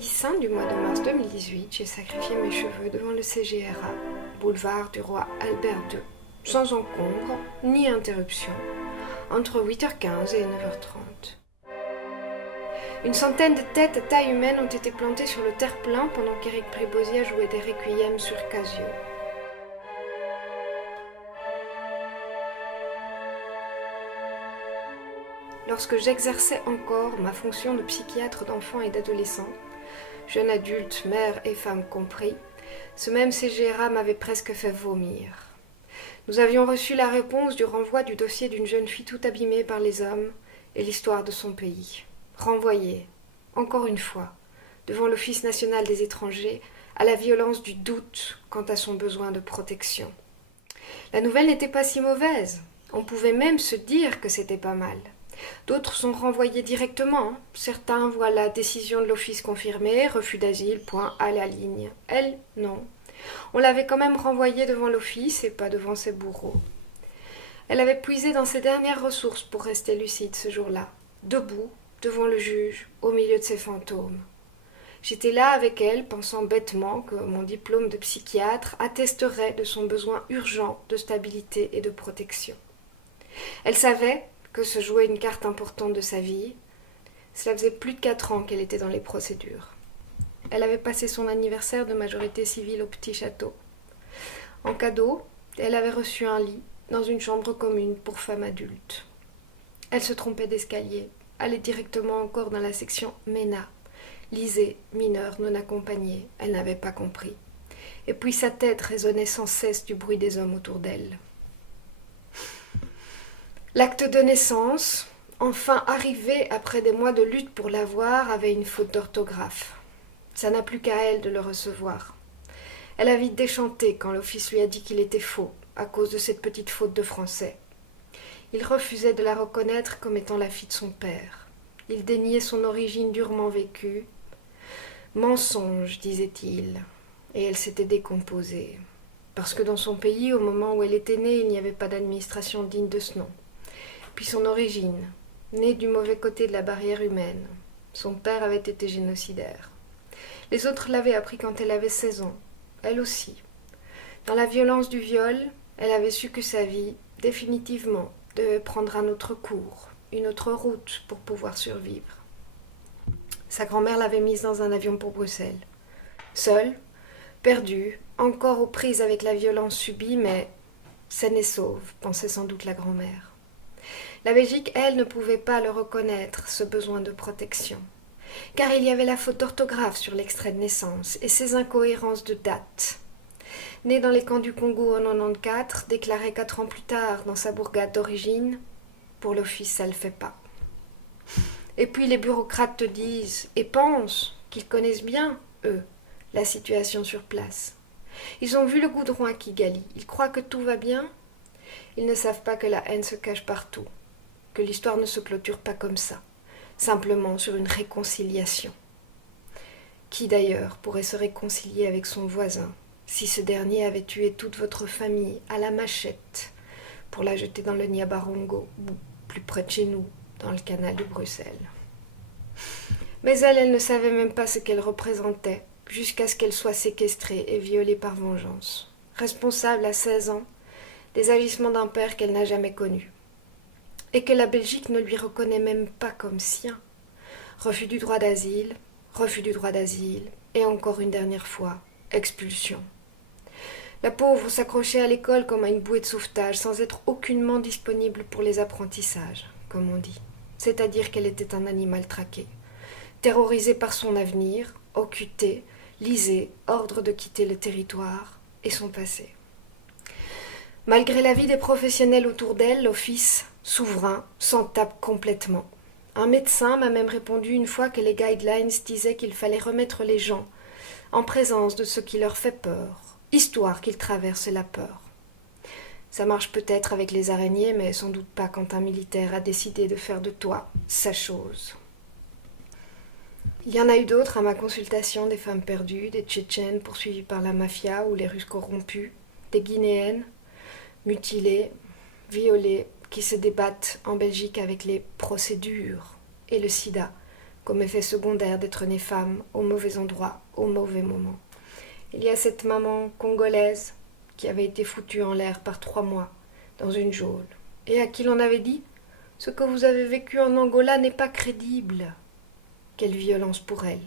vendredi saint du mois de mars 2018, j'ai sacrifié mes cheveux devant le CGRA, boulevard du roi Albert II, sans encombre ni interruption, entre 8h15 et 9h30. Une centaine de têtes à taille humaine ont été plantées sur le terre-plein pendant qu'Éric Prébosia jouait des requiems sur Casio. Lorsque j'exerçais encore ma fonction de psychiatre d'enfants et d'adolescents, jeunes adultes, mères et femmes compris, ce même CGRA m'avait presque fait vomir. Nous avions reçu la réponse du renvoi du dossier d'une jeune fille tout abîmée par les hommes et l'histoire de son pays. Renvoyée, encore une fois, devant l'Office national des étrangers, à la violence du doute quant à son besoin de protection. La nouvelle n'était pas si mauvaise. On pouvait même se dire que c'était pas mal. D'autres sont renvoyés directement. Certains voient la décision de l'office confirmée, refus d'asile, point à la ligne. Elle, non. On l'avait quand même renvoyée devant l'office et pas devant ses bourreaux. Elle avait puisé dans ses dernières ressources pour rester lucide ce jour-là, debout, devant le juge, au milieu de ses fantômes. J'étais là avec elle, pensant bêtement que mon diplôme de psychiatre attesterait de son besoin urgent de stabilité et de protection. Elle savait que se jouait une carte importante de sa vie. Cela faisait plus de 4 ans qu'elle était dans les procédures. Elle avait passé son anniversaire de majorité civile au Petit Château. En cadeau, elle avait reçu un lit dans une chambre commune pour femmes adultes. Elle se trompait d'escalier, allait directement encore dans la section MENA. Lisée, mineure, non accompagnée, elle n'avait pas compris. Et puis sa tête résonnait sans cesse du bruit des hommes autour d'elle. L'acte de naissance, enfin arrivé après des mois de lutte pour l'avoir, avait une faute d'orthographe. Ça n'a plus qu'à elle de le recevoir. Elle a vite déchanté quand l'office lui a dit qu'il était faux, à cause de cette petite faute de français. Il refusait de la reconnaître comme étant la fille de son père. Il déniait son origine durement vécue. Mensonge, disait-il, et elle s'était décomposée. Parce que dans son pays, au moment où elle était née, il n'y avait pas d'administration digne de ce nom. Puis son origine, née du mauvais côté de la barrière humaine. Son père avait été génocidaire. Les autres l'avaient appris quand elle avait 16 ans, elle aussi. Dans la violence du viol, elle avait su que sa vie, définitivement, devait prendre un autre cours, une autre route pour pouvoir survivre. Sa grand-mère l'avait mise dans un avion pour Bruxelles. Seule, perdue, encore aux prises avec la violence subie, mais saine et sauve, pensait sans doute la grand-mère. La Belgique, elle, ne pouvait pas le reconnaître, ce besoin de protection. Car il y avait la faute d'orthographe sur l'extrait de naissance et ses incohérences de date. Née dans les camps du Congo en 94, déclarée 4 ans plus tard dans sa bourgade d'origine, pour l'office ça le fait pas. Et puis les bureaucrates te disent et pensent qu'ils connaissent bien, eux, la situation sur place. Ils ont vu le goudron à Kigali, ils croient que tout va bien. Ils ne savent pas que la haine se cache partout, que l'histoire ne se clôture pas comme ça, simplement sur une réconciliation. Qui d'ailleurs pourrait se réconcilier avec son voisin si ce dernier avait tué toute votre famille à la machette pour la jeter dans le Nyabarongo, ou plus près de chez nous, dans le canal de Bruxelles. Mais elle ne savait même pas ce qu'elle représentait, jusqu'à ce qu'elle soit séquestrée et violée par vengeance. Responsable à 16 ans des agissements d'un père qu'elle n'a jamais connu. Et que la Belgique ne lui reconnaît même pas comme sien. Refus du droit d'asile, et encore une dernière fois, expulsion. La pauvre s'accrochait à l'école comme à une bouée de sauvetage, sans être aucunement disponible pour les apprentissages, comme on dit. C'est-à-dire qu'elle était un animal traqué, terrorisée par son avenir, occupée, lisée, ordre de quitter le territoire et son passé. Malgré l'avis des professionnels autour d'elle, l'office, souverain, s'en tape complètement. Un médecin m'a même répondu une fois que les guidelines disaient qu'il fallait remettre les gens en présence de ce qui leur fait peur, histoire qu'ils traversent la peur. Ça marche peut-être avec les araignées, mais sans doute pas quand un militaire a décidé de faire de toi sa chose. Il y en a eu d'autres à ma consultation, des femmes perdues, des Tchétchènes poursuivies par la mafia ou les Russes corrompus, des Guinéennes, mutilées, violées, qui se débattent en Belgique avec les procédures et le sida comme effet secondaire d'être née femme, au mauvais endroit, au mauvais moment. Il y a cette maman congolaise qui avait été foutue en l'air par 3 mois, dans une geôle, et à qui l'on avait dit « Ce que vous avez vécu en Angola n'est pas crédible ». Quelle violence pour elle.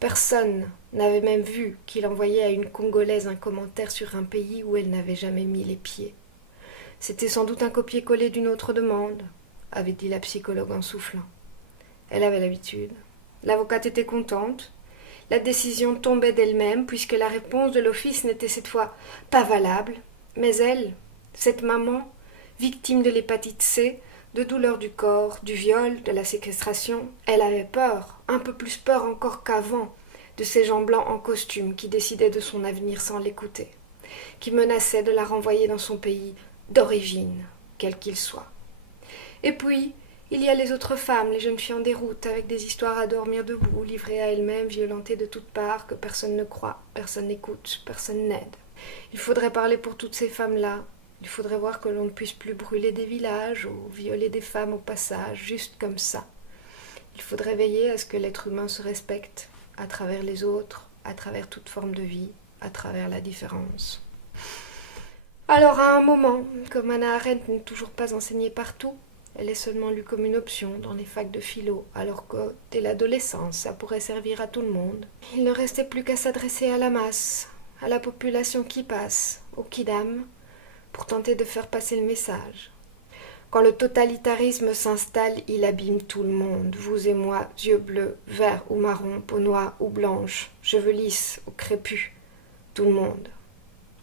Personne n'avait même vu qu'il envoyait à une Congolaise un commentaire sur un pays où elle n'avait jamais mis les pieds. C'était sans doute un copier-coller d'une autre demande, avait dit la psychologue en soufflant. Elle avait l'habitude. L'avocate était contente. La décision tombait d'elle-même, puisque la réponse de l'office n'était cette fois pas valable. Mais elle, cette maman, victime de l'hépatite C, de douleurs du corps, du viol, de la séquestration, elle avait peur, un peu plus peur encore qu'avant, de ces gens blancs en costume qui décidaient de son avenir sans l'écouter, qui menaçaient de la renvoyer dans son pays d'origine, quel qu'il soit. Et puis, il y a les autres femmes, les jeunes filles en déroute, avec des histoires à dormir debout, livrées à elles-mêmes, violentées de toutes parts, que personne ne croit, personne n'écoute, personne n'aide. Il faudrait parler pour toutes ces femmes-là. Il faudrait voir que l'on ne puisse plus brûler des villages ou violer des femmes au passage, juste comme ça. Il faudrait veiller à ce que l'être humain se respecte, à travers les autres, à travers toute forme de vie, à travers la différence. Alors à un moment, comme Hannah Arendt n'est toujours pas enseignée partout, elle est seulement lue comme une option dans les facs de philo, alors que, dès l'adolescence, ça pourrait servir à tout le monde. Il ne restait plus qu'à s'adresser à la masse, à la population qui passe, aux kidam, pour tenter de faire passer le message. Quand le totalitarisme s'installe, il abîme tout le monde, vous et moi, yeux bleus, verts ou marrons, peau noire ou blanche, cheveux lisses ou crépus, tout le monde.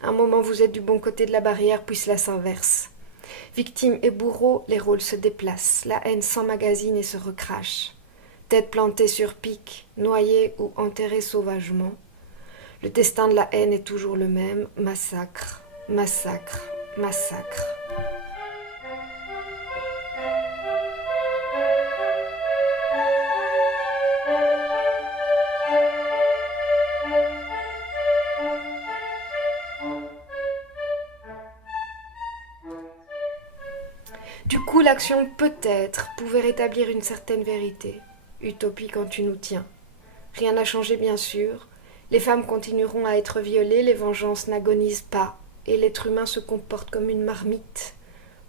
Un moment vous êtes du bon côté de la barrière, puis cela s'inverse. Victime et bourreau, les rôles se déplacent, la haine s'emmagasine et se recrache. Tête plantée sur pic, noyée ou enterrée sauvagement. Le destin de la haine est toujours le même, massacre, massacre, massacre. Du coup, l'action peut-être pouvait rétablir une certaine vérité. Utopie quand tu nous tiens. Rien n'a changé bien sûr. Les femmes continueront à être violées, les vengeances n'agonisent pas, et l'être humain se comporte comme une marmite,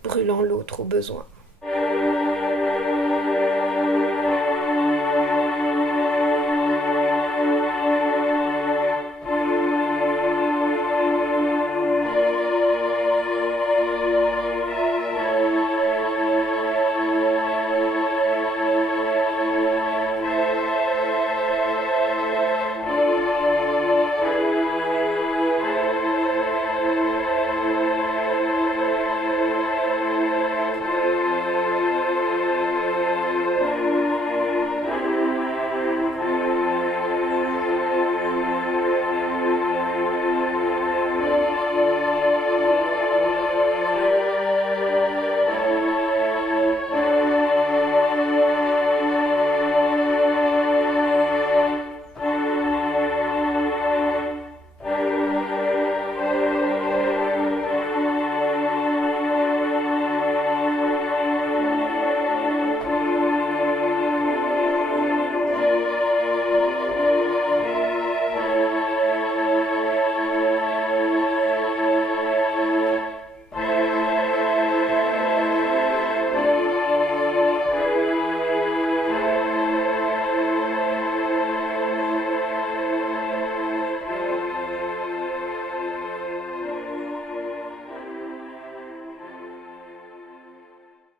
brûlant l'autre au besoin.